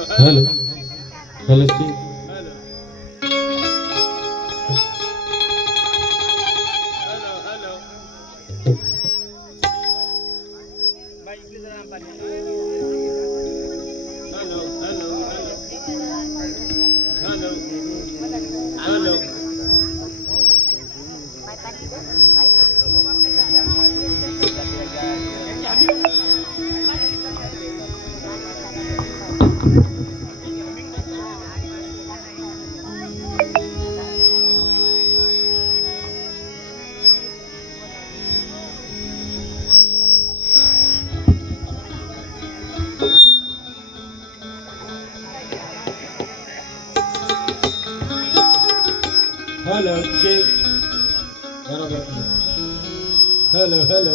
Hello hello जी hello जी बराबर hello hello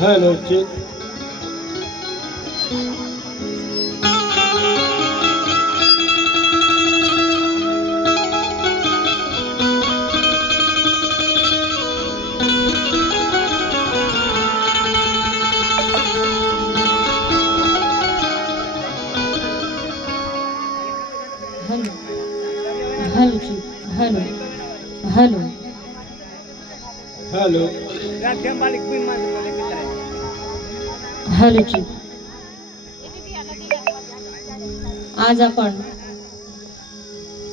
hello जी hello hello जी hello hello hello hello जी आज आपण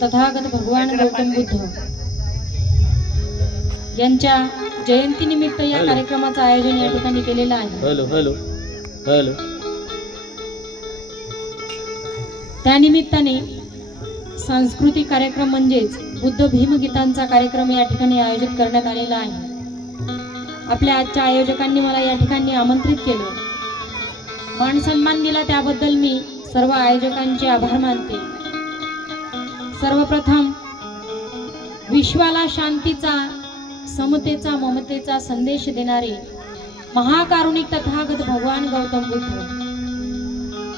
तथागत भगवान गौतम बुद्ध यांच्या जयंतीनिमित्त या हेलो. कार्यक्रमाचं आयोजन या ठिकाणी केलेलं आहे. हेलो हेलो हेलो त्यानिमित्ताने सांस्कृतिक कार्यक्रम म्हणजेच बुद्ध भीमगीतांचा कार्यक्रम या ठिकाणी आयोजित करण्यात आलेला आहे. आपल्या आजच्या आयोजकांनी मला या ठिकाणी आमंत्रित केलं, मान सन्मान दिला, त्याबद्दल मी सर्व आयोजकांचे आभार मानते. सर्वप्रथम विश्वाला शांतीचा, समतेचा, ममतेचा संदेश देणारे महाकारुणिक तथागत भगवान गौतम बुद्ध,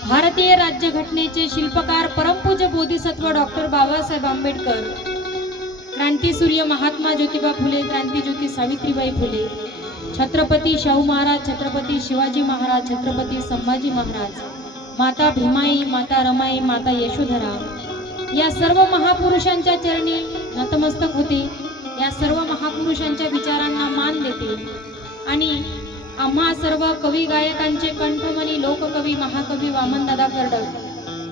भारतीय राज्यघटनेचे शिल्पकार परमपूज्य बोधिसत्व डॉक्टर बाबासाहेब आंबेडकर, क्रांतीसूर्य महात्मा ज्योतिबा फुले, क्रांतीज्योती सावित्रीबाई फुले, छत्रपती शाहू महाराज, छत्रपती शिवाजी महाराज, छत्रपती संभाजी महाराज, माता भीमाई, माता रमाई, माता यशोधरा, या सर्व महापुरुषांच्या चरणी नतमस्तक होते. या सर्व महापुरुषांच्या विचारांना मान देते आणि आम्हा सर्व कवी गायकांचे कंठमणी लोककवी महाकवी वामनदादा कर्डक,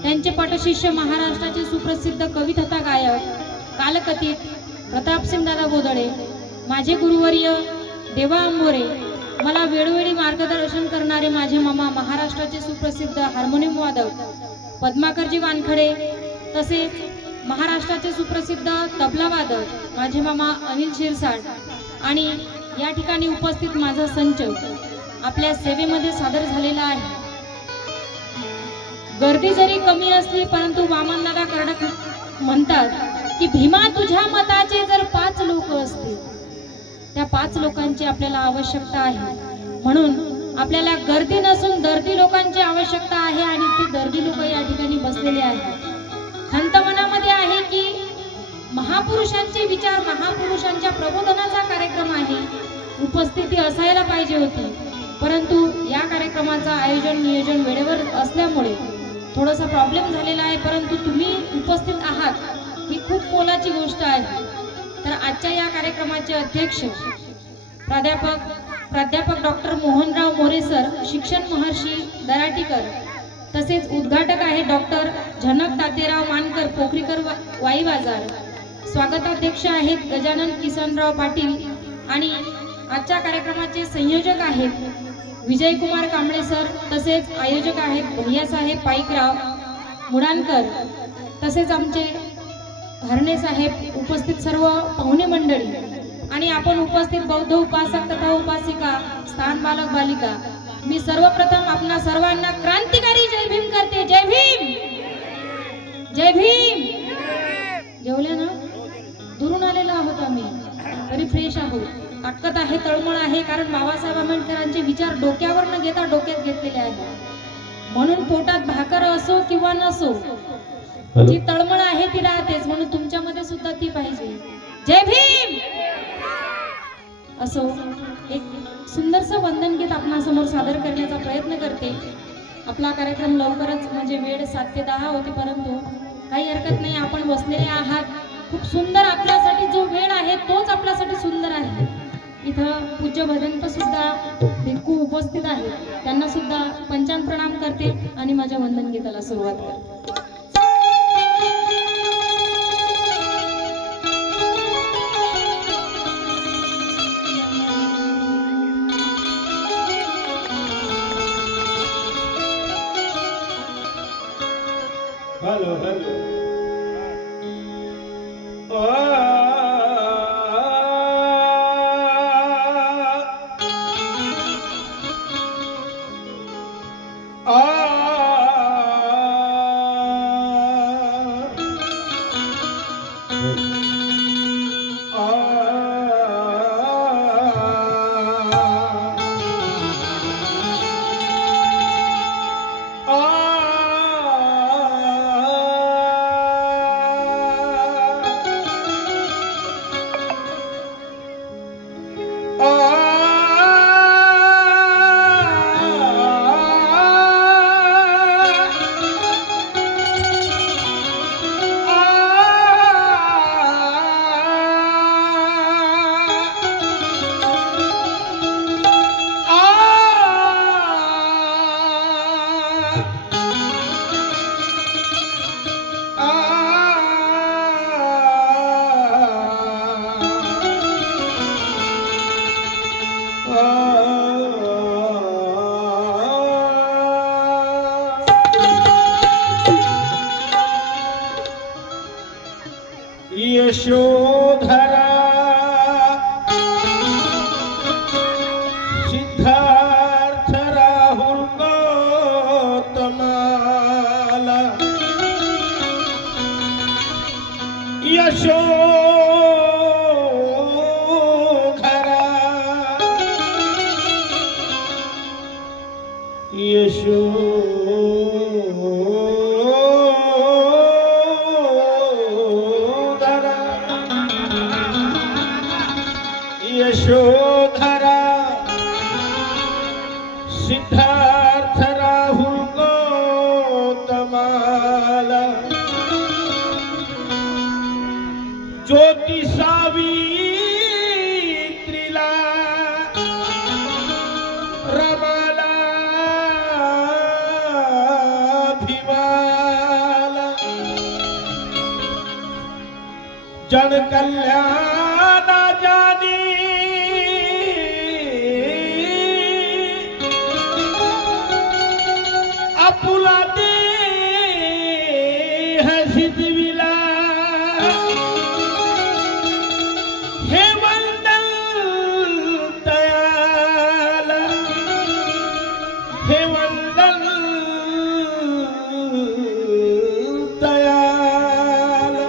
त्यांचे पटशिष्य महाराष्ट्राचे सुप्रसिद्ध कवी तथा गायक कालकथित प्रतापसिंगदादा गोदळे, माझे गुरुवर्य देवा आंबोरे, मला वेळोवेळी मार्गदर्शन करणारे माझे मामा महाराष्ट्राचे सुप्रसिद्ध हार्मोनियम वादक पद्माकरजी वानखडे, तसेच महाराष्ट्राचे सुप्रसिद्ध तबला वादक माझे मामा अनिल शिरसाट आणि या ठिकाणी उपस्थित माझा संच आपल्या सेवेमध्ये सादर झालेला आहे. गर्दी जरी कमी असली परंतु वामनदादा कर्डक म्हणतात की भीमा तुझ्या मताचे जर 5 लोक असतील, त्या 5 लोकांची आपल्याला आवश्यकता आहे. म्हणून आपल्याला गर्दी नसून दर्दी लोकांची आवश्यकता आहे आणि ते दर्दी लोक या ठिकाणी बसलेले आहेत. खंत मनामध्ये आहे की महापुरुषांचे विचार, महापुरुषांच्या प्रबोधनाचा कार्यक्रम आहे, उपस्थिती असायला पाहिजे होती, परंतु या कार्यक्रमाचा आयोजन नियोजन वेळेवर असल्यामुळे थोडासा प्रॉब्लेम झालेला आहे. परंतु तुम्ही उपस्थित आहात ही खूप मोलाची गोष्ट आहे. तर आजच्या या कार्यक्रमाचे अध्यक्ष प्राध्यापक डॉक्टर मोहनराव मोरे सर, शिक्षण महर्षी दराटीकर, तसेच उद्घाटक आहे डॉक्टर जनक तातेराव मानकर, पोखरीकर वाई बाजार. स्वागताध्यक्ष आहेत गजानन किसनराव पाटील आणि आजच्या कार्यक्रमाचे संयोजक आहेत विजयकुमार कांबळे सर, तसेच आयोजक आहेत भैयासाहेब पाईकराव मुडानकर, तसेच आमचे हरणे साहेब, उपस्थित सर्व पाहुणे मंडळी आणि आपण उपस्थित बौद्ध उपासक तथा उपासिका, स्थान बालक बालिका, मी सर्वप्रथम आपणा सर्वांना क्रांतिकारी जय भीम करते. जय भीम, जय भीम. जेवल्या ना? दुरून आलेला आहोत आम्ही, तरी फ्रेश आहोत, ताकद आहे, तळमळ आहे, कारण बाबासाहेब आंबेडकरांचे विचार डोक्यावर न घेता डोक्यात घेतलेले आहेत. म्हणून पोटात भाकर असो किंवा नसो, जी तळमळ आहे ती राहतेच, म्हणून तुमच्यामध्ये सुद्धा ती पाहिजे. जय भीम. असो एक सुंदरसं वंदन गीत आपणासमोर सादर करण्याचा प्रयत्न करते. आपला कार्यक्रम लवकरच म्हणजे वेळ 7 ते 10 होती, परंतु काही हरकत नाही, आपण बसलेले आहात. खूप सुंदर आपल्यासाठी जो वेळ आहे तोच आपल्यासाठी सुंदर आहे. इथं पूज्य भदंत सुद्धा भिक्खू उपस्थित आहे, त्यांना सुद्धा पंचांग प्रणाम करते आणि माझ्या वंदन गीताला सुरुवात करते. हॅलो हॅलो यशोधरा सिद्धार्थ राहुल गौतमाला यशोधरा यशोधरा सिद्धार्थ राहुल गौतमाला ज्योति सावित्रीला रमाला भीमाला जन कल्याण जानी आपुला दे हसितविला हे वंदन दयाला हे वंदन दयाला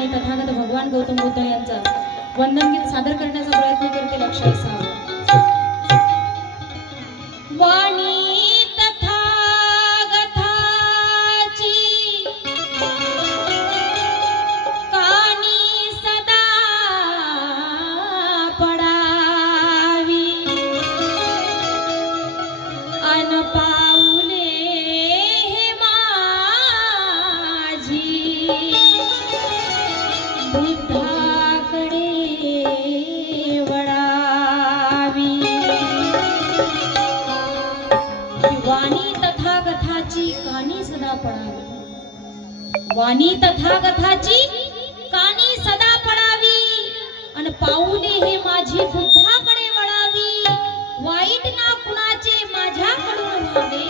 आणि तथागत भगवान गौतम बुद्ध यांचा वंदनगीत सादर करण्याचा प्रयत्न करते. लक्ष असावं. वाणी तथागताची कानी सदा पडावी अन पाऊले हे माझी बुद्धाकडे वळावी. वाणी तथागताची कानी सदा पडावी. वाणी तथागताची कानी सदा पडावी आणि पाऊले हे माझी बुद्धाकडे वळावी. वाईट ना कुणाचे माझ्याकडून व्हावे.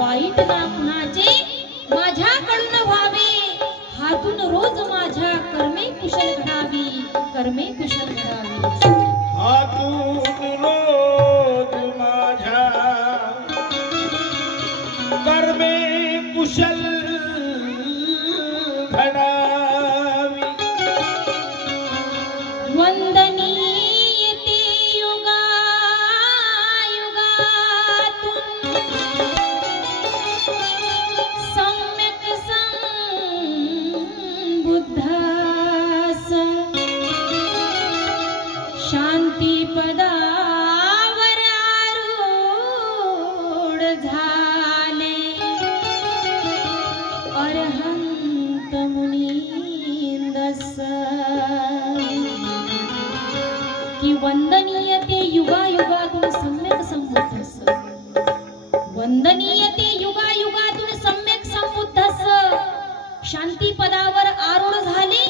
वाईट ना कुणाचे माझ्याकडून व्हावे. हातून रोज माझ्या कर्मे कुशल घडावी. कर्मे कुशल घडावी. हातून रोज माझ्या कर्मे कुशल घडावी. वंदनीय ते युगायुगातून सम्यक संबुद्धास शांती पदावर आरूढ झाले अरहंत मुनींदस. की वंदनीय ते युगायुगातून सम्यक संबुद्धस. वंदनीय ते युगायुगातून सम्यक संबुद्धस शांती पदावर आरूढ झाले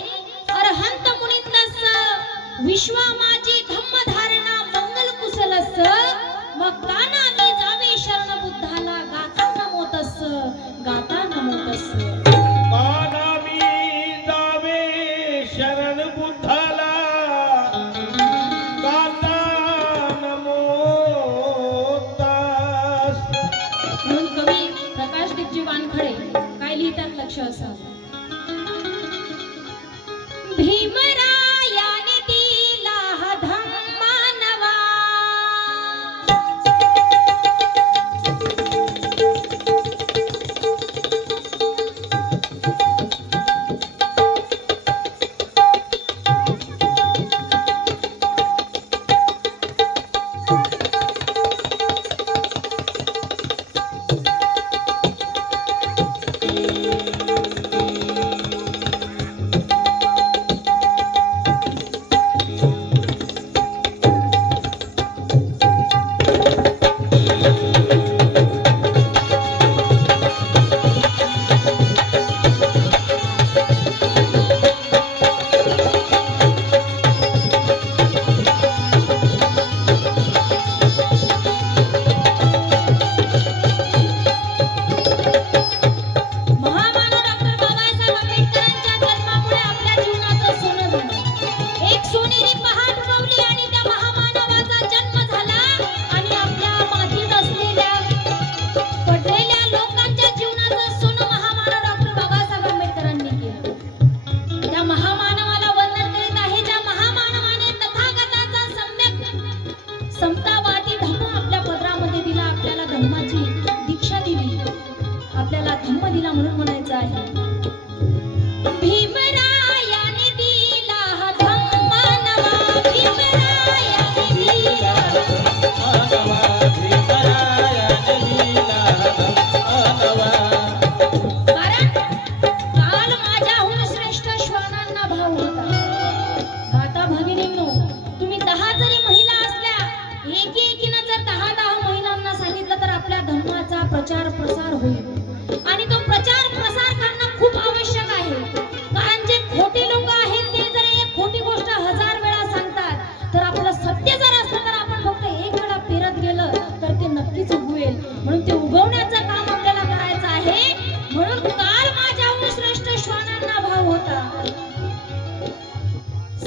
अरहंत मुनींदस. विश्वा माझी धम्म धारणा मंगल कुशलस. मग काना मी जावे शरण बुद्धाला गाता नमोतस. गाता नमोतस. कानामी जावे शरण बुद्धाला गाता नमोतास. म्हणून कवी प्रकाश दिग्जी वानखडे काय लिहितात लक्ष असावं. भीमरायाने दिला हा धम्मा नवा.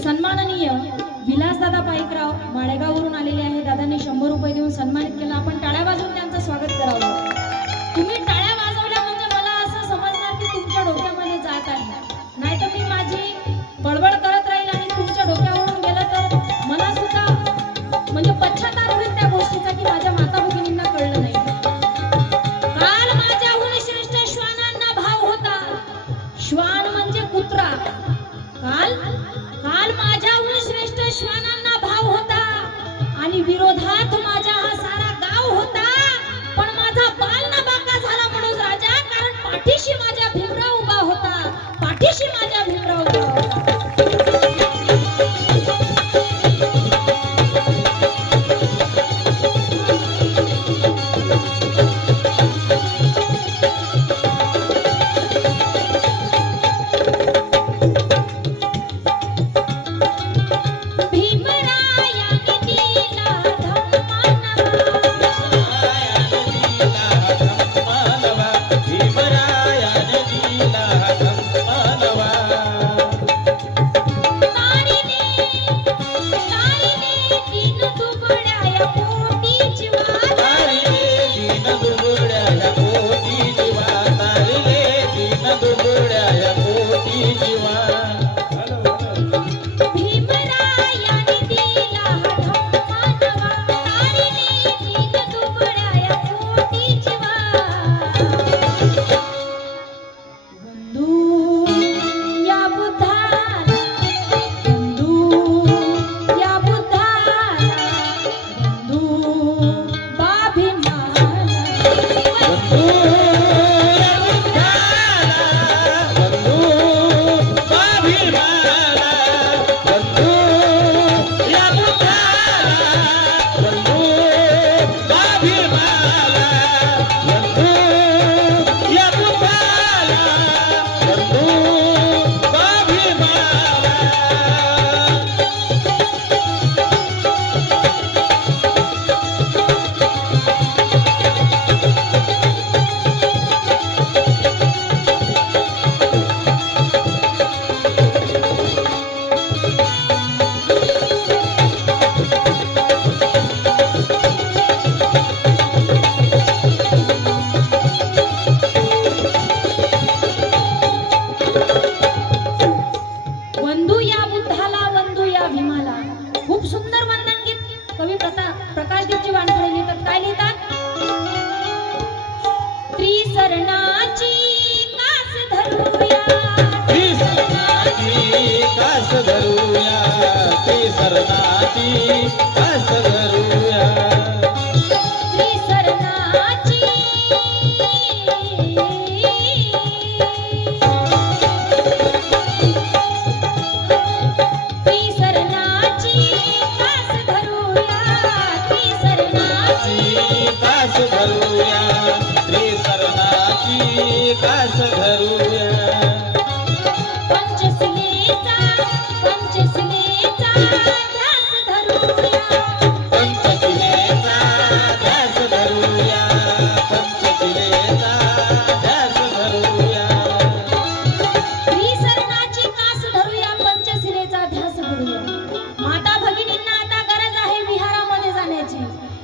सन्माननीय विलासदादा पाईकराव माळेगाववरून आलेले आहे. दादांनी 100 रुपये देऊन सन्मानित केलं. आपण टाळ्या वाजवून त्यांचं स्वागत करावं. तुम्ही टाळ्या वाजवल्या म्हणजे मला असं समजणार की तुमच्या डोक्यामध्ये जात आहे, नाहीतर मी माझी खूप सुंदर वंदन गीत कवी प्रकाशदीपजी वानखडे लिहितात. काय लिहितात? त्रिसरणाची कास धरूया, त्रिसरणाची कास धरूया, त्रिसरणाची कास धरूया. त्रिसरणाची त्रिसरणाची कास धरूया, त्रिसरणाची कास धरूया, त्रिसरणाची कास धरूया. पंचशिलेचा ध्यास धरूया, पंचशिलेचा ध्यास धरूया, पंचशिलेचा ध्यास धरूया. त्रिसरणाची कास धरूया, पंचशिलेचा ध्यास धरूया. माता भगिनींना आता गरज आहे विहारामध्ये जाण्याची,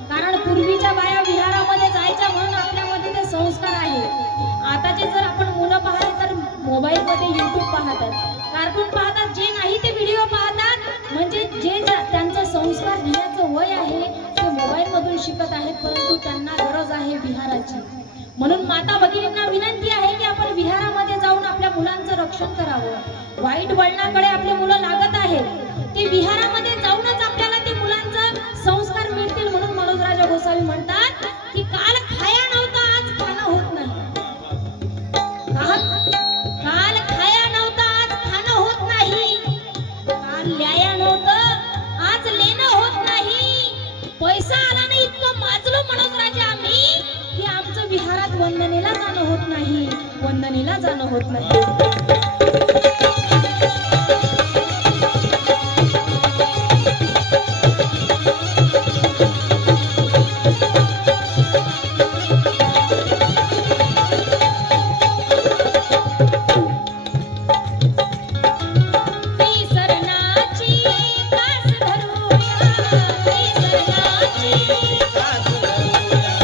कारण पूर्वीच्या बाया विहारामध्ये जायच्या म्हणून आपल्यामध्ये ते संस्कार आहे. आताचे जर आपण मुलं पाहिले तर मोबाईल मध्ये YouTube पाहतात, कार्टून पाहतात, जे नाही ते व्हिडिओ पाहतात. म्हणजे त्यांचं संस्कार घेण्याचं वय आहे ते मोबाईल मधून शिकत आहेत, परंतु त्यांना गरज आहे विहाराची. म्हणून माता भगिनींना विनंती आहे की आपण विहारामध्ये जाऊन आपल्या मुलांचं रक्षण करावं. वाईट वळणाकडे आपली मुलं लागत आहेत, ते विहारामध्ये जाऊनच आपल्याला ते मुलांचं संस्कार मिळतील. म्हणून मनोजराजा गोसावी म्हणतात की काल खाया नव्हता आज खाणं होत नाही, काल खाया नव्हता आज खाणं होत नाही, काल ल्याया नव्हतं आज लेणं होत नाही. पैसा आला नाही इतकं माजलो मनोजराजा आम्ही की आमचं विहारात वंदनेला जाणं होत नाही, वंदनेला जाणं होत नाही. त्रिसरणाची कास धरूया, त्रिसरणाची कास धरूया,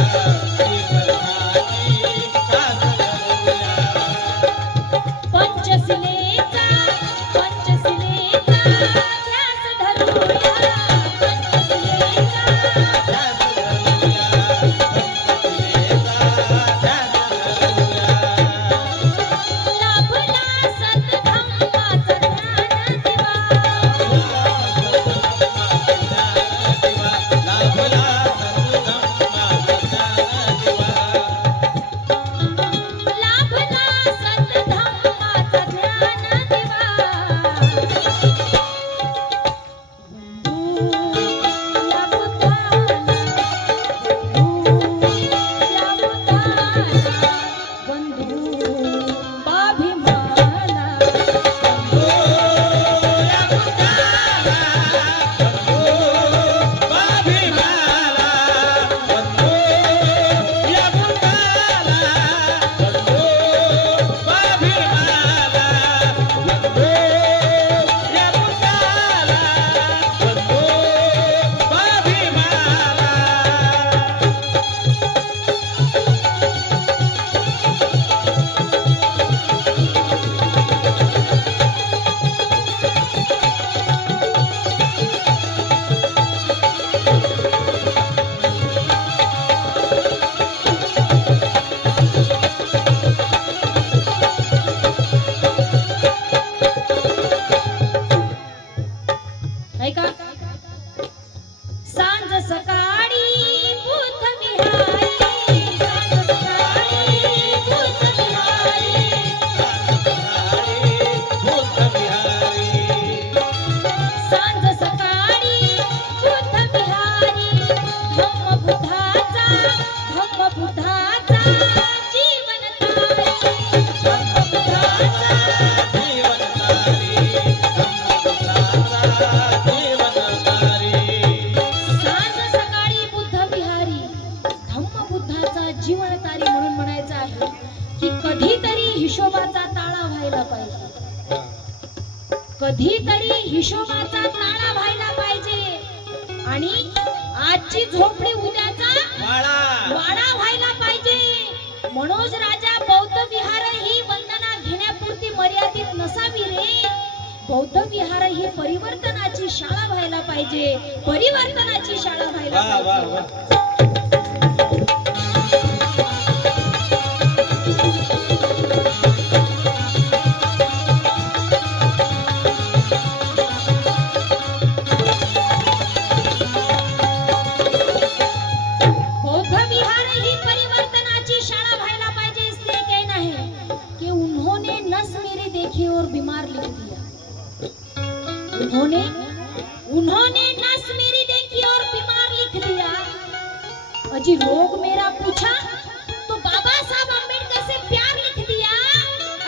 त्रिसरणाची कास धरूया. पंचशिलेचा ध्यास धरूया, पंचशिलेचा ध्यास धरूया, पंचशिलेचा ध्यास धरूया. लाभला सद्धम्माचं ज्ञान दिवा, लाभला सद्धम्माचं ज्ञान दिवा. या बुद्धाला बंधू बाभिमाना, ऐका. सांज सकाळी बुद्ध विहारी, सांज सकाळी बुद्ध विहारी, सांज सकाळी बुद्ध विहारी. धम्म बुद्धाचा जीवन तारी, धम्म बुद्धाचा सांज सकाळी बुद्ध विहारी, धम्म बुद्धाचा जीवन तारी. म्हणून म्हणायचं आहे की कधीतरी हिशोबाचा ताळा व्हायला पाहिजे, कधीतरी हिशोबाचा ताळा व्हायला पाहिजे आणि आजची झोपडी उद्याचा वाडा व्हायला पाहिजे. मनोज राजा बौद्ध विहार ही वंदना घेण्यापुरती मर्यादित नसावी रे. बौद्ध विहार ही परिवर्तनाची शाळा व्हायला पाहिजे. पाहिजे, परिवर्तनाची शाळा व्हायला वा वा पाहिजे. वा बौद्ध विहार ही परिवर्तनाची शाळा व्हायला पाहिजे. इसलिए कहना है कि उन्होंने नस मेरी देखी और बीमार लिख दिया. उन्होंने नस मेरी देखी और बीमार लिख दिया. अजी रोग मेरा पूछा तो बाबा साहब अम्बेडकर से प्यार लिख दिया.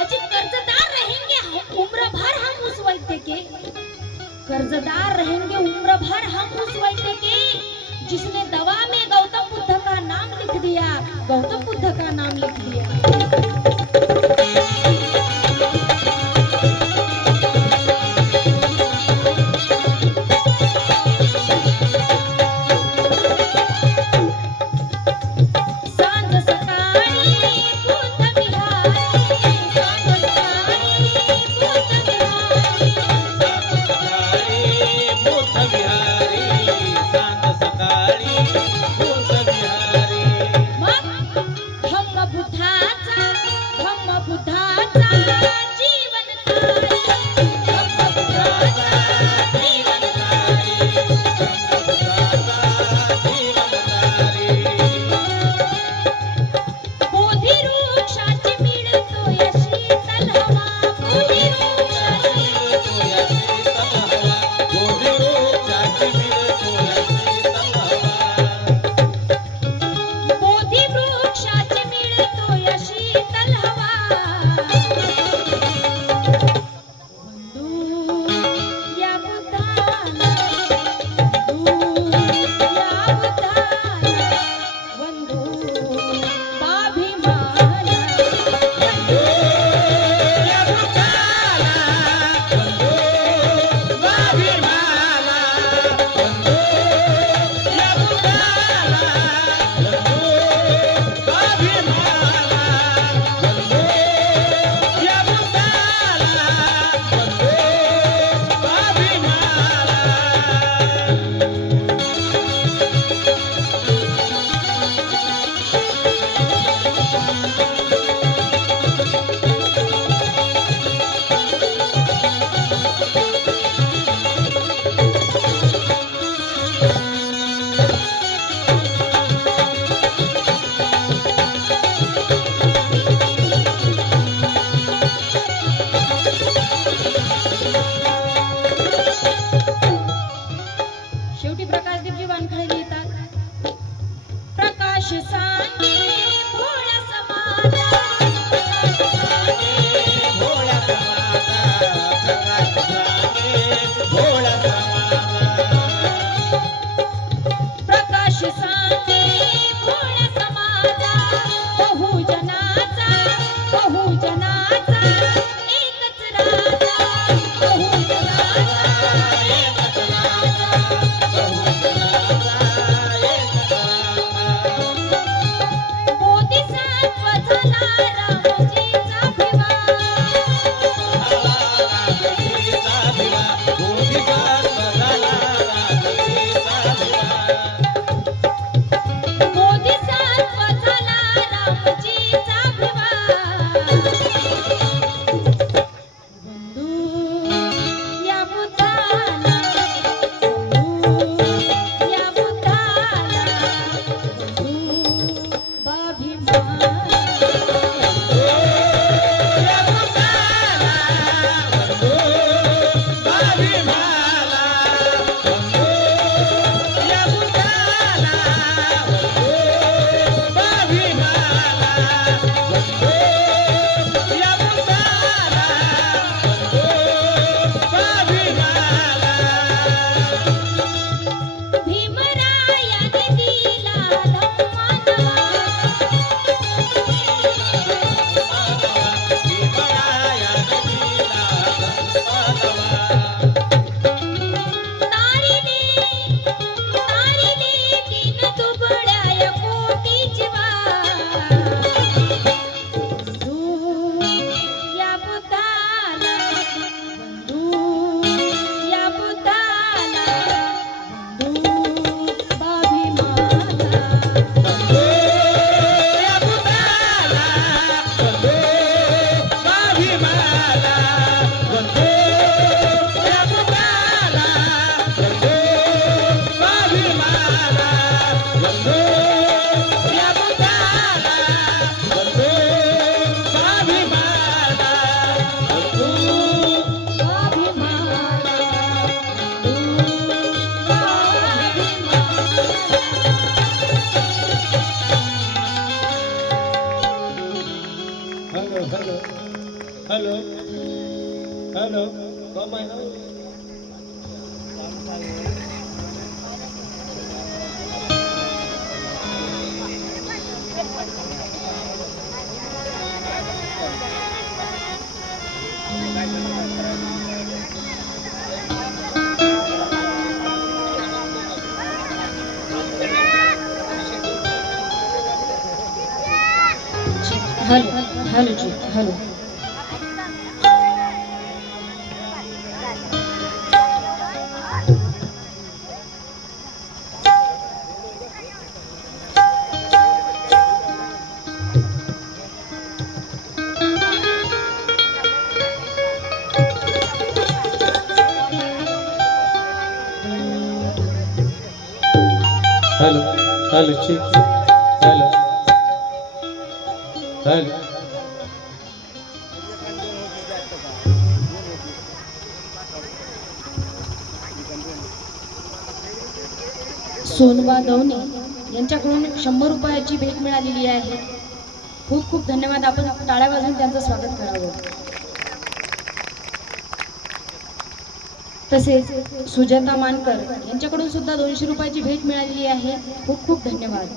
अजी कर्जदार रहेंगे उम्र भर हम उस वैद्य के, कर्जदार रहेंगे उम्र भर हम उस वैद्य के जिसने दवा में गौतम बुद्ध का नाम लिख दिया, गौतम बुद्ध का नाम लिख दिया. सांज सकाळी बुद्ध विहारी, सांज सकाळी बुद्ध विहारी. सकाळी बुद्ध विहारी, सांग सकाळी बुद्ध विहारी. मग धम्मबुद्धाचा जीवन तारी, धम्मबुद्धाचा जीवन तारी. बोधी वृक्षाची मिळतोय शीतल हवा, बोधी वृक्षाची, बोधी वृक्षाची मिळतोय शीतल हवा. बंधू या बुद्धाला, बंधू या बुद्धाला, बंधू स्वाभिमाना. शेवटी प्रकाशदेवजी वानखडे लिहितात, प्रकाश सांगे भोळा समाजा, भोळा समाजा, प्रकाश सांगे भोळा समाजा. प्रकाश सांगे भोळा समाजा. बहुजनाचा एकच राजा, बहुजनाचा एकच राजा. बोधिसत्व झाला रामजीचा भिवा, बोधिसत्व झाला रामजीचा भिवा. बंधू या बुद्धाला, बंधू या बुद्धाला, बंधू स्वाभिमाना. भीमरायाने दिला धम्मा नवा, तारिले तीन दुबळ्या कोटी जीवा. बंधू या बुद्धाला, बंधू या बुद्धाला, हॅलो जी हॅलो. हॅलो हॅलो चिक हॅलो हॅलो. सोनबा दवणे यांच्याकडून 100 रुपयाची भेट मिळालेली आहे. खूप खूप धन्यवाद. आपण टाळ्या वाजवून त्यांचं स्वागत करावं. तसेच सुजाता मानकर यांच्याकडून सुद्धा 200 रुपयाची भेट मिळालेली आहे. खूप खूप धन्यवाद.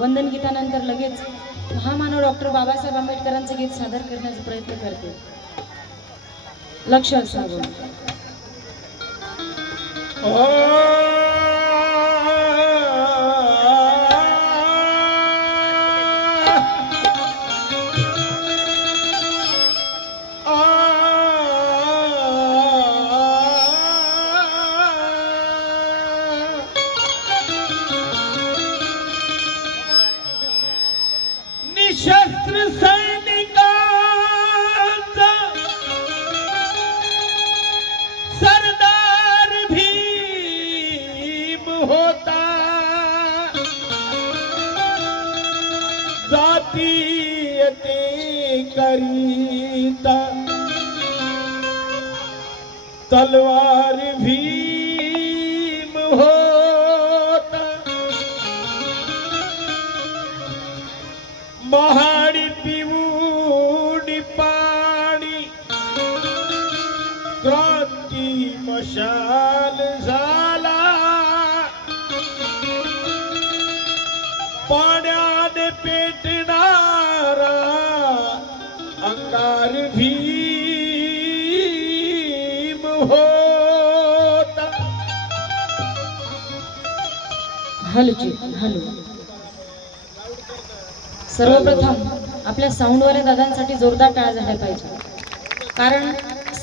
वंदन गीतानंतर लगेच महामानव डॉक्टर बाबासाहेब आंबेडकरांचे गीत सादर करण्याचा प्रयत्न करते. लक्ष असावं. निशस्त्र सैनिकांचा सरदार भीम होता. जातीयते करीता तलवार भीम होता. महाडी पिऊडी पाणी क्रांती मशाल झाला. पाण्याने पेटणारा अंगार भीम होता. हॅलो जी हॅलो. सर्वप्रथम आपल्या साऊंडवाल्या दादांसाठी जोरदार टाळ्या झाल्या पाहिजे. कारण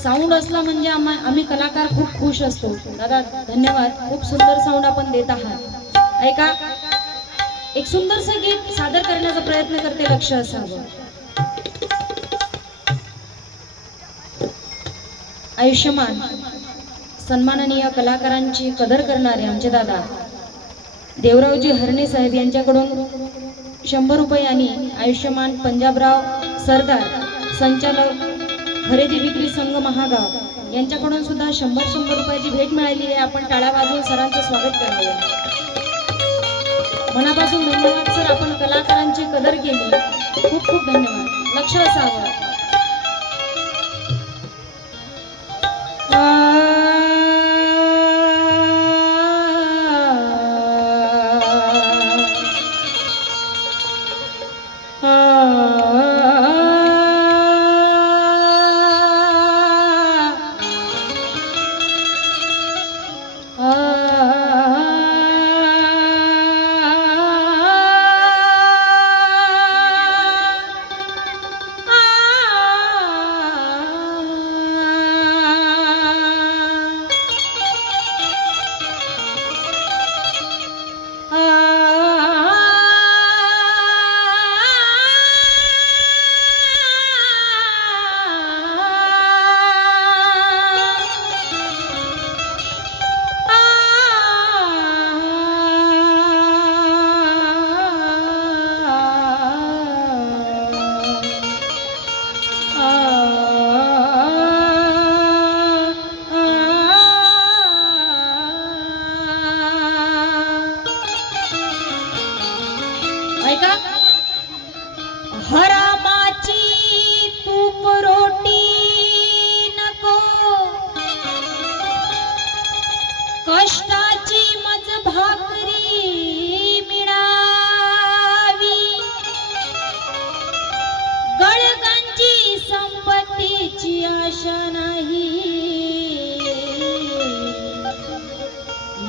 साऊंड असला म्हणजे आम्ही कलाकार खूप खुश असतो. दादा धन्यवाद, खूप सुंदर साऊंड आपण देत आहात. ऐका, एक सुंदरसं गीत सादर करण्याचा प्रयत्न करते, लक्ष असावं. आयुष्यमान सन्माननीय कलाकारांची कदर करणारे आमचे दादा देवरावजी हरणे साहेब यांच्याकडून 100 रुपये आणि आयुष्यमान पंजाबराव सरदार संचालक खरेदी विक्री संघ महागाव यांच्याकडून सुद्धा 100 रुपयाची भेट मिळाली आहे. आपण टाळ्या वाजवून सरांचं स्वागत करावं. मनापासून धन्यवाद सर, आपण कलाकारांची कदर केली. खूप खूप धन्यवाद. लक्ष असावं. ऐका, हरामाची तूप रोटी नको, कष्टाची मज भाकरी मिळावी, गळगांची संपत्तीची आशा नाही,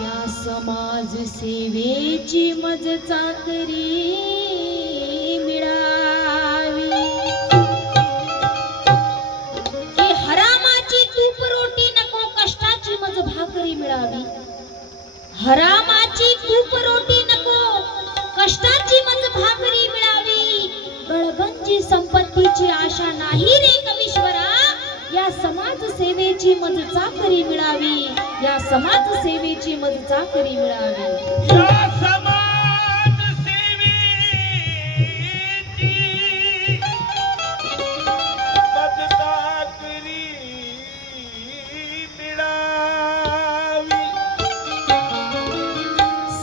या समाज सेवेची मज चाकरी मिळावी. की हरामाची तूप रोटी नको, कष्टाची मज भाकरी मिळावी. हरामाची तूप रोटी नको, कष्टाची मज भाकरी मिळावी, गळगंजी संपत्तीची आशा नाही रे कवीश्वरा, या समाज सेवेची मज चाकरी मिळावी, या समाज सेवेची मज चाकरी मिळावी. या समाज सेवेची मज चाकरी मिळावी.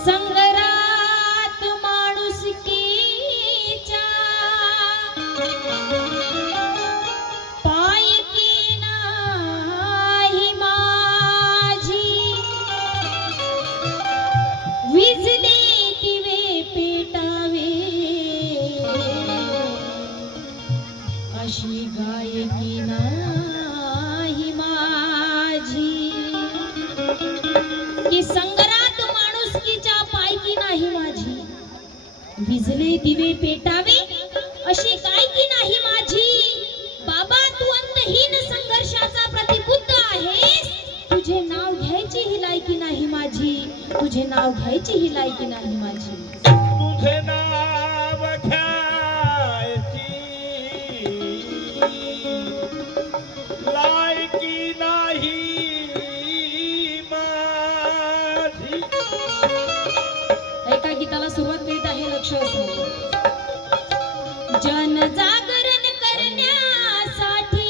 संग्रात माणुसकीच्या पायकी नाही माझी, विजले दिवे पेटावे, अशी गायकी नाही माझी. की संग्रात माणुसकीच्या पायकी नाही माझी, विजले दिवे पेटावे, अशी गायकी नाही माझी. बाबा तू अंतहीन संघर्षाचा प्रतिबुद्ध आहेस, तुझे नाव घ्यायची ही लायकी नाही माझी, तुझे नाव घ्यायची ही लायकी नाही माझी. तुझे नाव घ्यायची लायकी नाही माझी. एका गीताला सुरुवात करीत आहे, लक्ष असो. जनजागरण करण्यासाठी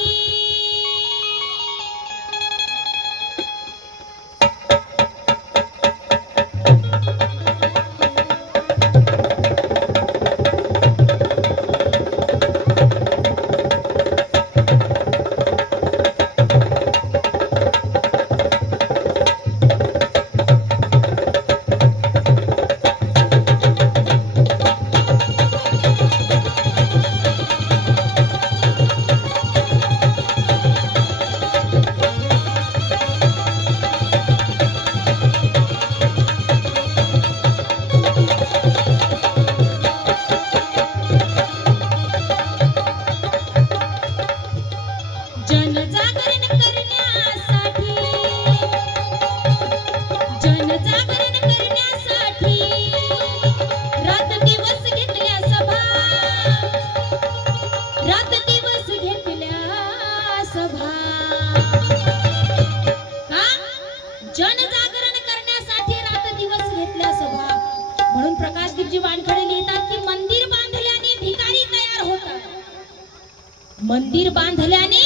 तुकडोजी वानखडे लिहितात की मंदिर बांधल्याने भिकारी तयार होतात. मंदिर बांधल्याने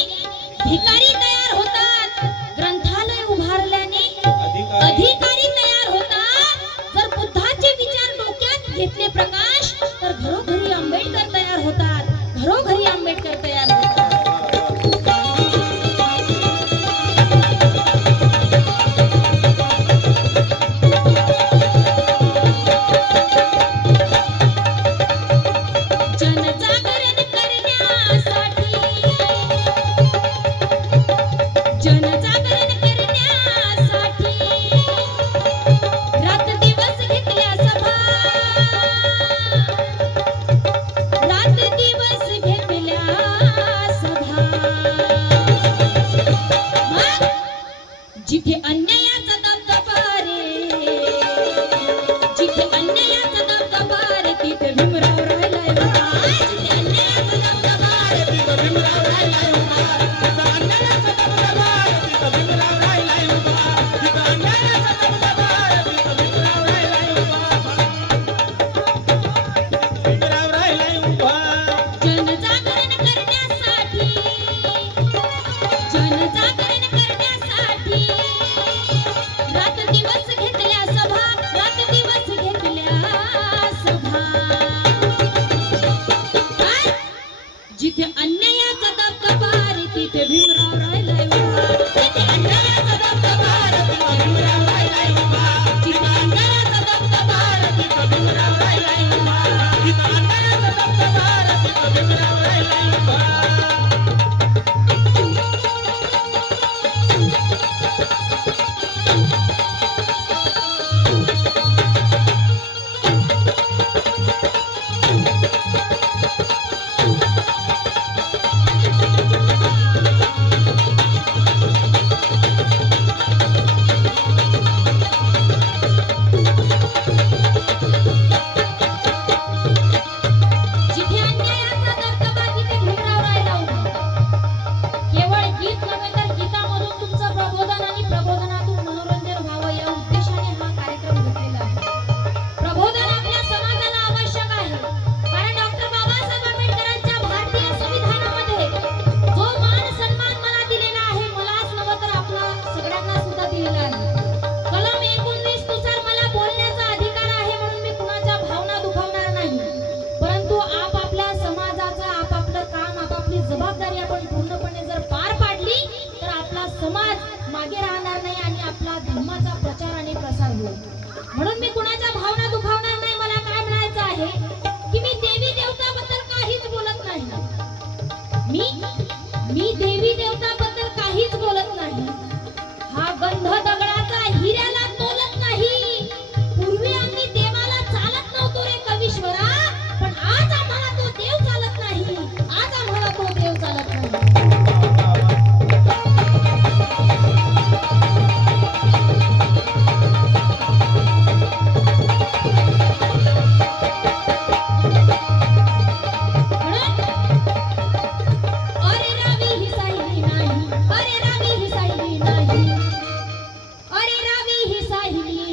भिकारी तयार होतात. ग्रंथालय उभारल्याने अधिकारी तयार होतात. जर बुद्धाचे विचार डोक्यात घेतले प्रकाश तर घरोघरी आंबेडकर तयार होतात. घरोघरी आंबेडकर तयार होतात. जनजागरण करण्यासाठी जनजागरण करण्यासाठी रात दिवस घेतल्या सभा. रात दिवस घेतल्या सभा. मग जिथे अन्यायाचा दबदबा रे, जिथे अन्यायाचा दबदबा रे, तिथे भीमराव राहिलाय उभा. जिथे अन्यायाचा दबदबा रे, तिथे भीमराव राहिलाय उभा. तिथं अन्यायाचा दबदबा रे, तिथं भीमराव राहिलाय उभा. तिथं अन्यायाचा दबदबा रे, तिथं भीमराव राहिलाय उभा. भीमराव राहिलाय उभा. जनजागरण करण्यासाठी जनजागरण करण्यासाठी रात दिवस घेतल्या सभा. रात दिवस घेतल्या सभा. काय? जिथे अन्यायाचा दबदबा रे, तिथे भीमराव राहिलाय उभा. जिथे अन्यायाचा दबदबा रे, तिथे भीमराव राहिलाय उभा. जिथे अन्यायाचा दबदबा रे, तिथे भीमराव राहिलाय उभा. तिथं अन्यायाचा दबदबा रे, तिथं भीमराव राहिलाय उभा. जिथे अन्यायाचा दबदबा तिथे भीमराव राहिला उभा. केवळ गीत नव्हे तर गीतामधून तुमचं प्रबोधन आणि प्रबोधनातून मनोरंजन व्हावं या उद्देशाने हा कार्यक्रम घेतलेला आहे. प्रबोधन आपल्या समाजाला आवश्यक आहे. कारण डॉक्टर बाबासाहेब आंबेडकरांच्या भारतीय संविधानामध्ये जो मान सन्मान मला दिलेला आहे, मलाच नव्हे तर आपला सगळ्यांना सुद्धा दिलेला आहे. कलम 19 नुसार मला बोलण्याचा अधिकार आहे म्हणून मी कुणाच्या भावना दुखावणार नाही. परंतु आपापल्या समाजाचा आपापलं काम आपापली जबाबदारी आपण पूर्णपणे जर पार पाडली तर आपला समाज मागे राहणार नाही आणि आपला धर्माचा प्रचार आणि प्रसार होईल. म्हणून मी कुणाच्या भावना दुखावणार नाही. मला काय म्हणायचं आहे की मी देवी देवताबद्दल काहीच बोलत नाही. मी देवी देवताबद्दल काहीच बोलत नाही. हा गंध दगडाचा हिऱ्याला तोलत नाही. पूर्वी आम्ही देवाला चालत नव्हतो रे कवीश्वरा, पण आज आम्हाला तो देव चालत नाही. आज आम्हाला तो देव चालत नाही. म्हणून अरे रावी ही साहिली नाही. अरे रावी ही साहिली नाही. अरे रावी ही साहिली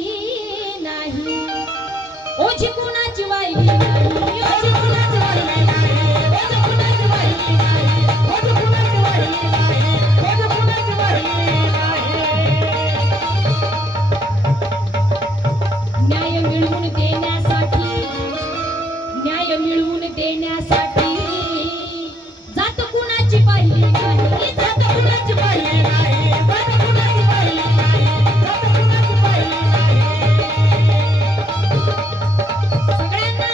नाही. ओझी कुणाची वाहिली नाही. ओझी कुणाची वाहिली नाही. ओझी कुणाची वाहिली नाही. ओझी कुणाची वाहिली नाही. ओझी कुणाची वाहिली नाही. न्याय मिळवून देण्यासाठी न्याय मिळवून देण्यासाठी जात कुणाची पाहिली नाही. जात कुणाची पाहिली नाही. जात कुणाची वाहिली नाही. जात कुणाची वाहिली नाही. सगळ्यांना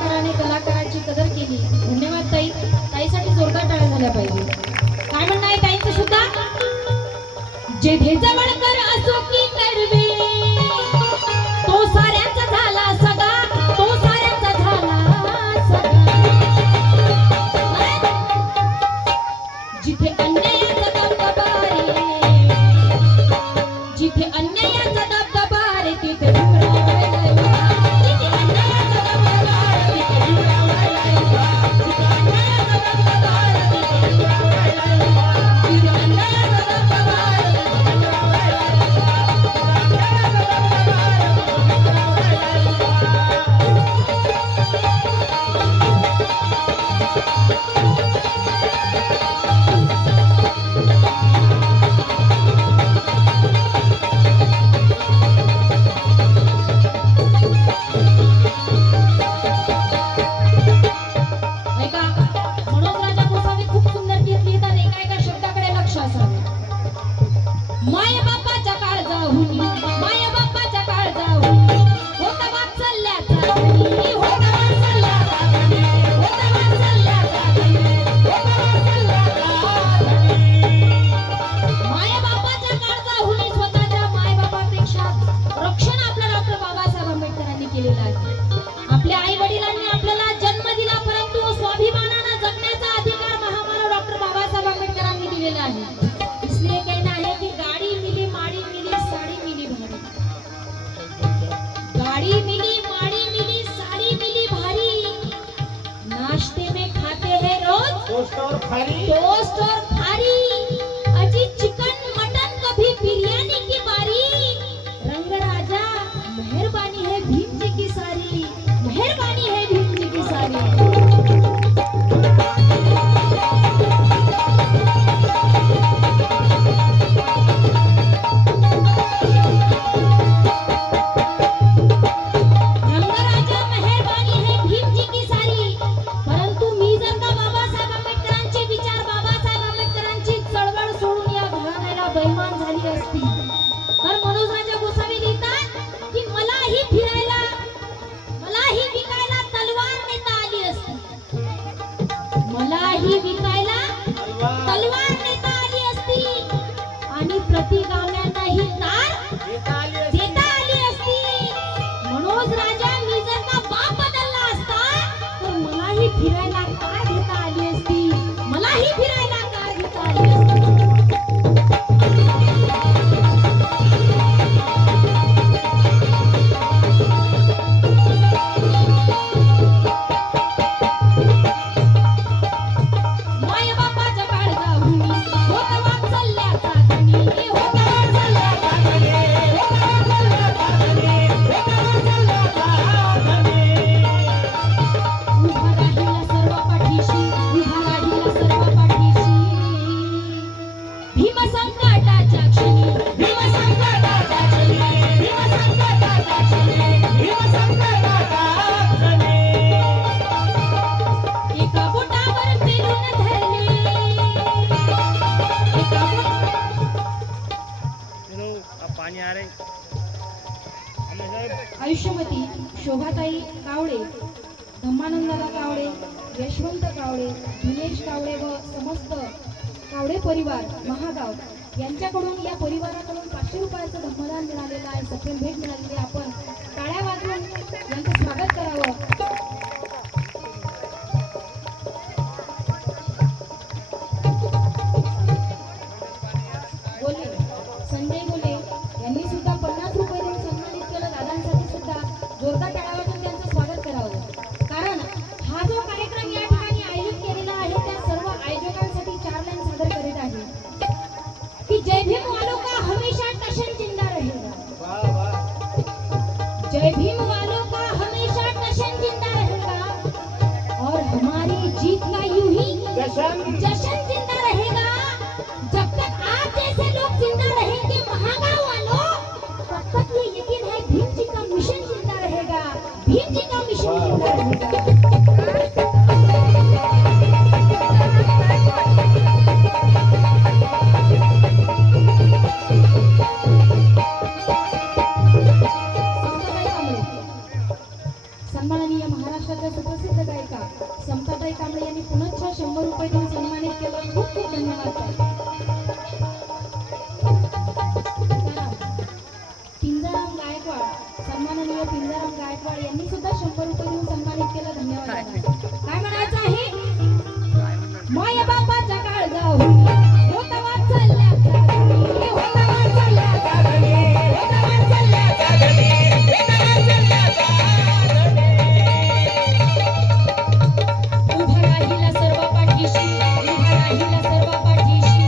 कलाकाराने कलाकाराची कदर केली. धन्यवाद ताई. ताईसाठी जोरदार टाळ्या झाल्या पाहिजे. काय म्हणणं आहे ताईंचं सुद्धा? जेथे जवळकर असो की करवे, तो साऱ्यांचा झाला सगा, तो साऱ्यांचा झाला सगा. जिथे अन्यायाचा दबदबा रे, जिथे अन्यायाचा दबदबा रे, तिथे भीमराव राहिलाय उभा. जिथे अन्यायाचा दबदबा रे, तिथे भीमराव राहिलाय उभा. जिथे अन्यायाचा दबदबा रे, तिथे भीमराव राहिलाय उभा. जिथे अन्यायाचा दबदबा रे, तिथे भीमराव राहिलाय उभा. जिथे अन्यायाचा दबदबा रे, तिथे भीमराव राहिलाय उभा. ऐका, मनोजराजा गोसावी खूप सुंदर गीत लिहितात. एका शब्दाकडे लक्ष असावे. माय बापाच्या काळजाहुनी, माय बापाच्या काळजाहुनी होता वात्सल्याचा धनी, होता वात्सल्याचा धनी, होता वात्सल्याचा धनी, होता वात्सल्याचा धनी. माय बापाच्या काळजाहुनी स्वतःच्या माय बापापेक्षा रक्षण आपल्या डॉक्टर बाबासाहेब आंबेडकरांनी केलेलं आहे. आपल्या आई वडिलांनी आपल्याला जन्म दिला, परंतु स्वाभिमानाने जगण्याचा अधिकार महामानव डॉक्टर बाबासाहेब आंबेडकरांनी दिलेला आहे. इसलिए कहना है कि गाड़ी मिली, माड़ी मिली, साड़ी मिली भारी. गाड़ी मिली, माड़ी मिली, साड़ी मिली भारी. नाश्ते में खाते हैं रोज टोस्ट और खारी. टोस्ट और खारी. अजी चिकन मटन कभी बिरयानी की बारी. रंग राजा मेहरबानी है भीम जी की सारी, मेहरबानी है भीम जी की सारी. रंगराजा मेहरबानी है भीम जी की सारी. परंतु मी जर का बाबासाहेब आंबेडकरांचे विचार, बाबासाहेब आंबेडकरांची चळवळ सोडून या घराण्याला बैमान झाली असती, तर मनोजराजा गोसावी लिहितात की मलाही फिरायला, मलाही विकायला तलवार नेता आली असती. मलाही विकायला तलवार नेता आली असती आणि प्रतिगाम्यांनाही तार देता आली असती. मनोज राजा, मी जर का बाप बदलला असता तर मलाही फिरायला कार घेता आली असती, मलाही फिरायला कार घेता आली असती. माय बापाच्या काळजाहुनी होता वात्सल्याचा धनी, होता वात्सल्याचा धनी, होता वात्सल्याचा धनी, होता वात्सल्याचा धनी. उभा राहिला सर्व पाठीशी, उभा राहिला सर्व पाठीशी. भीम संकटाच्या क्षणी, भीम संकटाच्या क्षणी, भीम संकटाच्या क्षणी, भीम संकटाच्या क्षणी. एका बोटावर पेरून धरले, एका पानी आ रहे. आयुष्यवती शोभाताई कावडे, धम्मानंदाला कावडे, यशवंत कावडे, दिनेश कावडे व समस्त कावडे परिवार महागाव यांच्याकडून, या परिवाराकडून 500 रुपयाचं धम्मदान मिळालेलं आहे. सप्रेम भेट मिळालेली आहे. आपण टाळ्या वाजवून यांचं स्वागत करावं. बोले संजय बोले यांनी सुद्धा 50 रुपये देऊन सन्मानित केलं. दादांसाठी सुद्धा जोरदार टाळ्या वाजवून त्यांचं स्वागत करावं. कारण हा जो कार्यक्रम या ठिकाणी आयोजित केलेला आहे, त्या सर्व आयोजकांसाठी 4 लाईन सादर करीत आहे की जय भीम वालों का हमेशा टशन जिंदा रहेगा. जय भीम वालों का हमेशा टशन जिंदा रहेगा और हमारी जीत का यूं ही जश्न जिंदा रहेगा. जब तक आप जैसे लोग जिंदा रहेंगे महागांव वालों, तब तक ये यकीन है भीम जी का मिशन जिंदा रहेगा, भीम जी का मिशन जिंदा रहेगा. सन्माननीय महाराष्ट्राचे सुप्रसिद्ध गायिका समताताई कांबळे यांनी पुनश्च 100 रुपये देऊन सन्मानित केलं. खूप खूप धन्यवाद ताई. पिंजाराम गायकवाड, सन्माननीय पिंजाराम गायकवाड यांनी सुद्धा 100 रुपये देऊन सन्मानित केलं. धन्यवाद ताई. काय म्हणायचं आहे? माय बापाच्या काळजाहून होता वाचल्याचा घडी, होता वाचल्याचा घडी, होता वाचल्याचा घडी, होता वाचल्याचा घडी. उभा राहिला सर्व पाठीशी, उभा राहिला सर्व पाठीशी.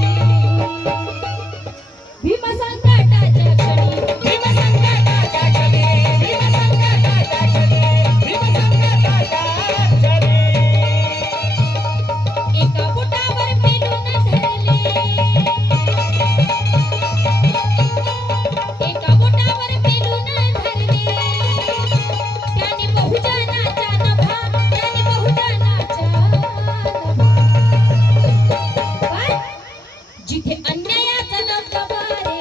भीम संकटाच्या क्षणी, भीम संकटाच्या क्षणी, भीम संकटाच्या क्षणी, भीम संकटाच्या क्षणी. एका बोटावर पेलून धरले, एका बोटावर पेलून धरले. त्याने बहुजनाचा नभा, त्याने बहुजनाचा नभा. पण जिथे अन्यायाचा दबदबा रे,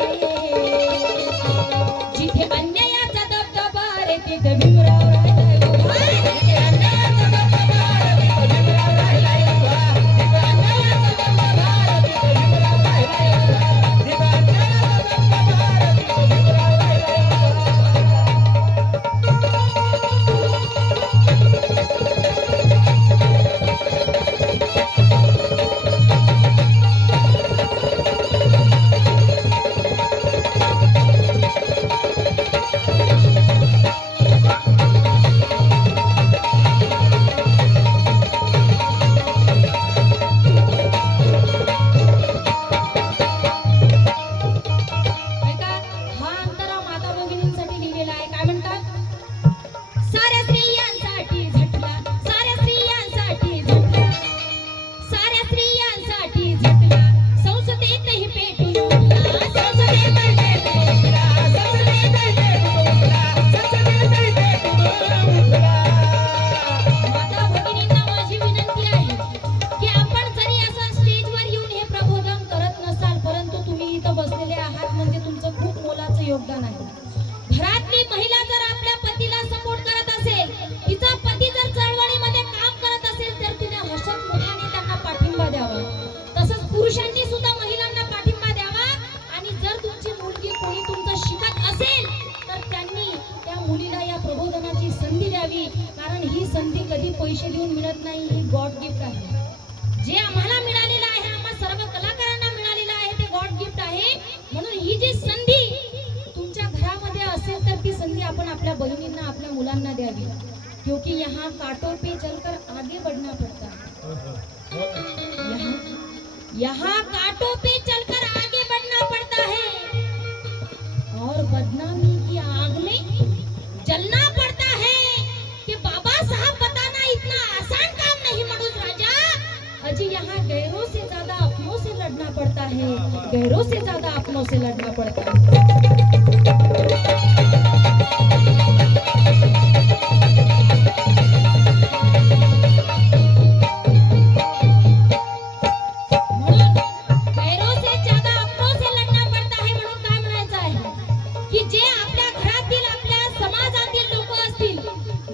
जिथे अन्यायाचा दबदबा रे, तिथे भीमराव राहिला उभा. जिथे अन्यायाचा दबदबा रे, तिथे भीमराव राहिला उभा. जिथे अन्यायाचा दबदबा रे, तिथे भीमराव राहिला उभा. जिथे अन्यायाचा दबदबा रे, तिथे भीमराव ऐका, हा अंतरा माता भगिनींसाठी लिहिलेला आहे. काय म्हणतात? साऱ्या स्त्रियांसाठी झटला, साऱ्या स्त्रियांसाठी झटला, साऱ्या स्त्रियांसाठी झटला. संसदेतही पेटून उठला, संसदेतही पेटून उठला, संसदेतही पेटून उठला, संसदेतही पेटून उठला. माता भगिनींना माझी विनंती आहे की आपण जरी असं स्टेजवर येऊन हे प्रबोधन करत नसाल, परंतु तुम्ही इथं बसलेले आहात म्हणजे तुमचं खूप मोलाचं योगदान आहे. घरातली महिला जर आपल्या पतीला सपोर्ट करत असेल, तिचा पती जर चळवळीमध्ये काम करत असेल, तर तिने हसत मुखाने त्यांना पाठिंबा द्यावा. तसंच पुरुषांनी सुद्धा महिलांना पाठिंबा द्यावा. आणि जर तुमची मुलगी कोणी तुमचं शिकत असेल, तर त्यांनी त्या मुलीला या प्रबोधनाची संधी द्यावी. कारण ही संधी कधी पैसे देऊन मिळत नाही, ही गॉड गिफ्ट आहे. जे आम्हाला मिळालेलं आहे, आम्हा सर्व कलाकारांना मिळालेलं आहे, ते गॉड गिफ्ट आहे. म्हणून ही जी संधी तुमच्या घरामध्ये असेल, तर ती संधी आपण आपल्या बहिणींना, आपल्या मुलांना द्यावी. क्योंकि यहाँ कांटों पे चलकर आगे बढ़ना पड़ता है. यहाँ कांटों पे चलकर आगे बढ़ना पड़ता है और बदनामी की आग में जलना पड़ता है. कि बाबा साहब बताना इतना आसान काम नहीं मनोज राजा. अजी यहाँ गैरों से ज्यादा अपनों से लड़ना पड़ता है, गैरों से ज्यादा अपनों से लड़ना पड़ता है. म्हणून गैरों से ज्यादा अपनों से लड़ना पड़ता है. म्हणून काय म्हणायचं आहे की जे आपल्या घरातील, आपल्या समाजातील लोक असतील,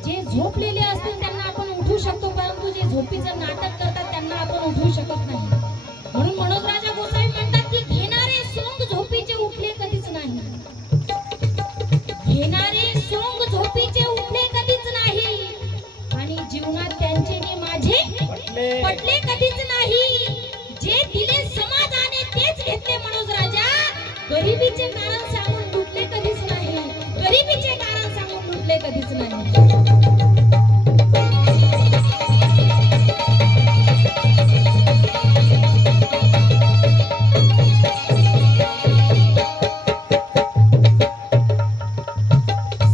जे झोपलेले असतील, त्यांना आपण उठवू शकतो, परंतु जे झोपीचं नाटक करतात त्यांना आपण उठवू शकत नाही. म्हणून मनोज राजा गोसावी म्हणतात की घेणारे सोंग झोपीचे उठले कधीच नाही, घेणारे सोंग झोपीचे उठले कधीच नाही. आणि जीवनात त्यांचे ने माझे पटले कधीच नाही. जे दिले समाजाने तेच घेतले मनोज राजा. गरिबीचे कारण सांगून लुटले कधीच नाही, गरिबीचे कारण सांगून लुटले कधीच नाही.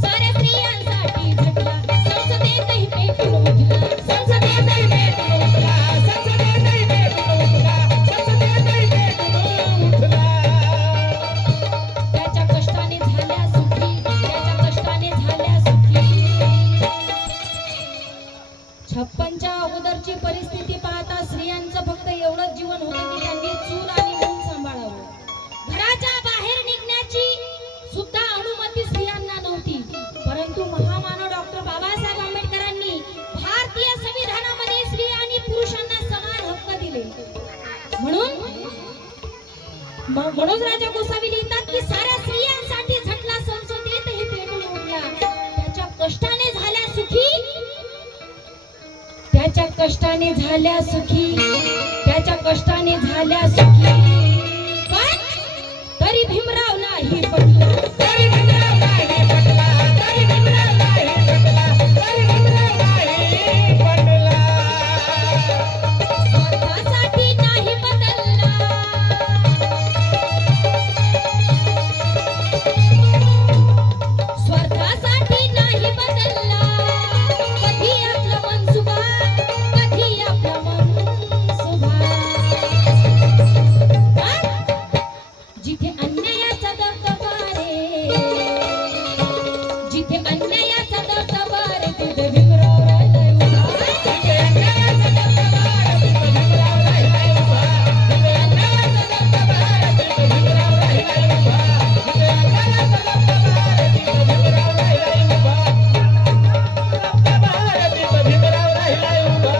साऱ्या स्त्रियांसाठी झटला, संसदेतही पेटून उठला, संसदेतही पेटून उठला, संसदेतही पेटून उठला, संसदेतही पेटून उठला. त्याच्या कष्टाने झाल्या सुखी, त्याच्या कष्टाने झाल्या सुखी. 56च्या अगोदरची परिस्थिती पाहता स्त्रियांचं फक्त एवढंच जीवन होतं की त्यांनी चूल आणि मूल सांभाळावं. घराच्या बाहेर निघण्याची सुद्धा अनुमती स्त्रियांना नव्हती. परंतु महामानव डॉक्टर बाबासाहेब आंबेडकरांनी भारतीय मनोज राजा गोसावी लिहितात की साऱ्या स्त्रियांसाठी झटला संसदेत हे पेटून उठला. त्याच्या कष्टाने झाल्या सुखी, त्याच्या कष्टाने झाल्या सुखी, त्याच्या कष्टाने झाल्या सुखी, पण तरी भीमराव नाही पटला, तरी भीमराव नाही पटला, तरी भीमराव नाही पटला, तरी भीमराव नाही पटला. स्वतःसाठी नाही बदलला, स्वार्थासाठी नाही बदलला. कधी आपलं मन सुभान, कधी आपलं मन सुभान. जिथे अन्यायाचा दबदबा रे, जिथे अन्यायाचा दबदबा रे, तिथे भीमराव राहिलाय उभा. जिथे अन्यायाचा दबदबा तिथे भीमराव राहिलाय उभा. जिथे अन्यायाचा दबदबा तिथे भीमराव राहिलाय उभा. जिथे अन्यायाचा दबदबा तिथे भीमराव राहिलाय उभा. दबदबा तिथे भीमराव राहिलाय उभा.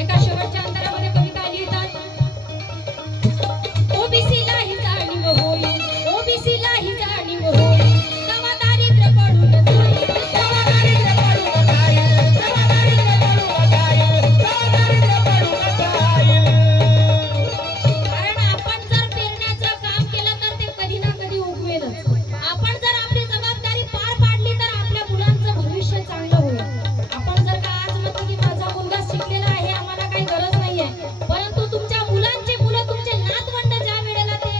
एका शेवटच्या अंतरामध्ये कवी काय लिहितात? ओबीसीला ही जाणीव होईल, ओबीसीला ही जाणीव होईल, तेव्हा दारिद्र्य पडून जाईल, तेव्हा दारिद्र्य पडून जाईल, तेव्हा दारिद्र्य पडून जाईल, तेव्हा दारिद्र्य पडून जाईल. कारण आपण जर पेरण्याचं काम केलं तर ते कधी ना कधी उगवेलच. आपण जर आपली जबाबदारी पार पाडली तर आपल्या मुलांचं भविष्य चांगलं होईल. आपण जर का आज म्हणतो की माझा मुलगा शिकलेला आहे, आम्हाला काही गरज नाहीये, परंतु तुमच्या मुलांची मुलं, तुमचे नातवंड ज्या वेळेला ते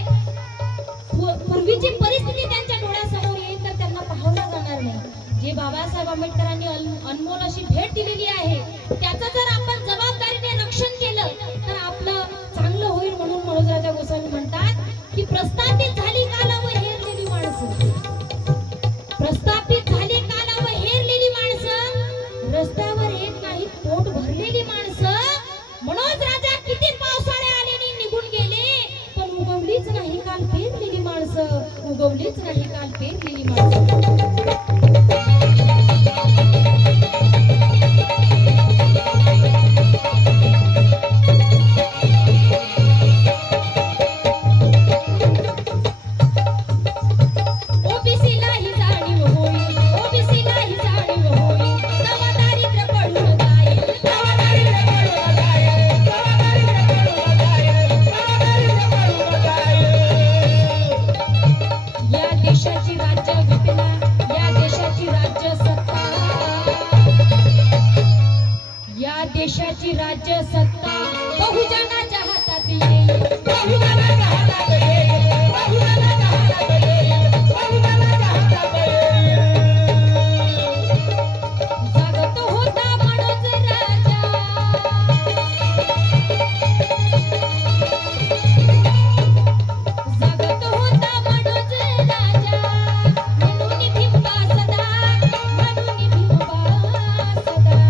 पूर्वीची परिस्थिती त्यांच्या डोळ्यासमोर येईल तर त्यांना पाहवलं जाणार नाही. जे बाबासाहेब आंबेडकरांनी अनमोल अशी भेट दिलेली आहे, त्याचं जर आपण जबाबदारीने रक्षण केलं तर आपलं चांगलं होईल. म्हणून मनोज राजा गोसावी म्हणतात की प्रस्थापित झाली कालावर हेरलेली माणसं, प्रस्थापित झाली कालावर हेरलेली माणसं, रस्त्यावर येत नाही पोट भरलेली माणसं. मनोज राजा किती पावसाळे आले आणि निघून गेले, पण उगवलीच नाही काल पेरलेली माणसं, उगवलीच नाही काल पेरलेली माणसं. ओबीसीला ही जाणीव होईल, ओबीसीला ही जाणीव होईल, तेव्हा दारिद्र्य पडून जाईल, तेव्हा दारिद्र्य पडून जाईल, तेव्हा दारिद्र्य पडून जाईल, तेव्हा दारिद्र्य पडून जाईल. या देशाची राज्य घटना, या देशाची राज्य सत्ता, या देशाची राज्य सत्ता बहुजनाच्या हातात येईल, बहुजनाच्या हातात येईल, बहुजनाच्या हातात येईल, बहुजनाच्या हातात येईल. जागत होता मनोज राजा, जागत होता मनोज राजा, म्हणून भिंबा सदा, म्हणून भिंबा सदा.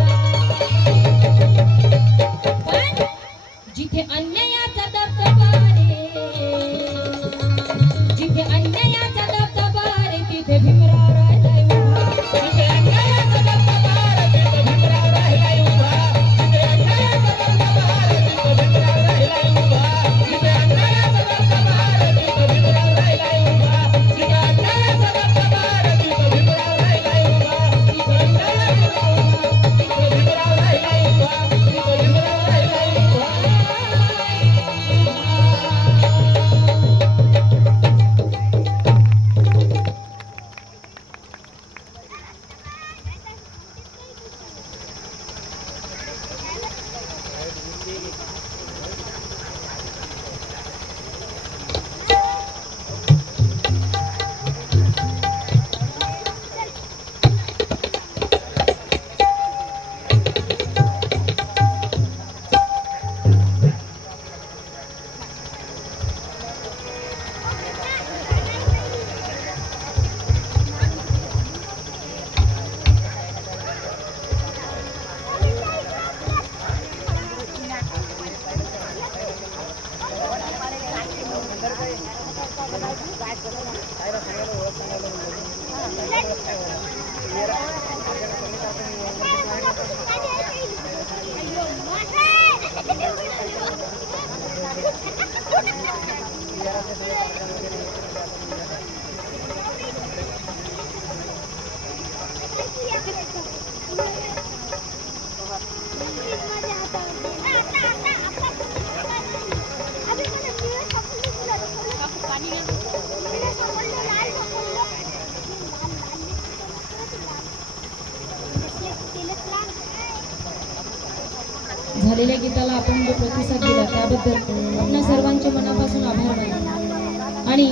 झालेल्या गीताला आपण जो प्रतिसाद दिला त्याबद्दल आपल्या सर्वांचे मनापासून आभार मानतो आणि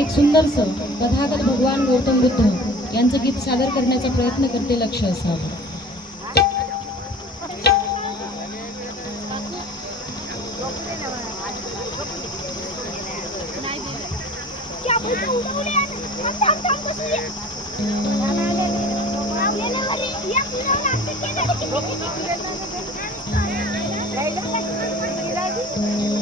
एक सुंदरसं तथागत भगवान गौतम बुद्ध यांचं गीत सादर करण्याचा प्रयत्न करते लक्ष असावं. Thank you.